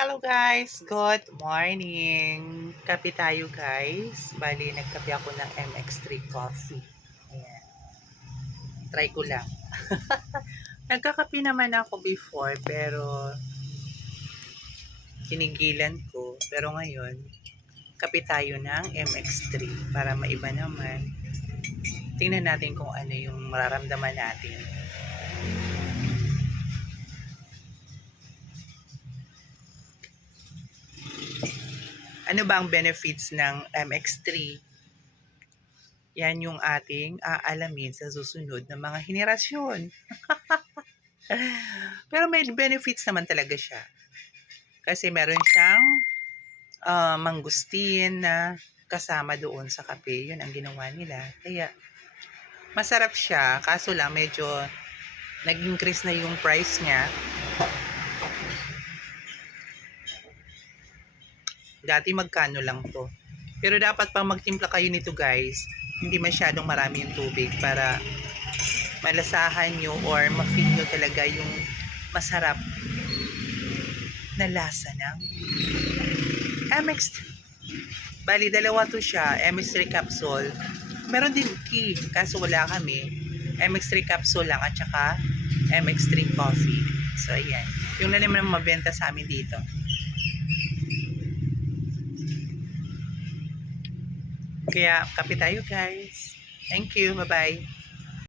Hello guys, good morning. Kape tayo guys. Bali, nagkape ako ng MX3 coffee. Ayan. Try ko lang. Nagkakape naman ako before pero tinigilan ko. Pero ngayon, kape tayo ng MX3 para maiba naman. Tingnan natin kung ano yung mararamdaman natin. Ano ba ang benefits ng MX3? Yan yung ating aalamin sa susunod na mga henerasyon. Pero may benefits naman talaga siya. Kasi meron siyang mangustin na kasama doon sa kape. Yun ang ginawa nila. Kaya masarap siya. Kaso lang medyo nag-increase na yung price niya. Dati magkano lang to. Pero dapat pang magtimpla kayo nito guys, hindi masyadong marami yung tubig para malasahan nyo or ma-feel nyo talaga yung masarap na lasa ng MX3. Bali, dalawa to siya, MX3 capsule. Meron din key, kaso wala kami. MX3 capsule lang at saka MX3 coffee. So, ayan. Yung na naman mabenta sa amin dito. Kaya, kape tayo guys. Thank you. Bye-bye.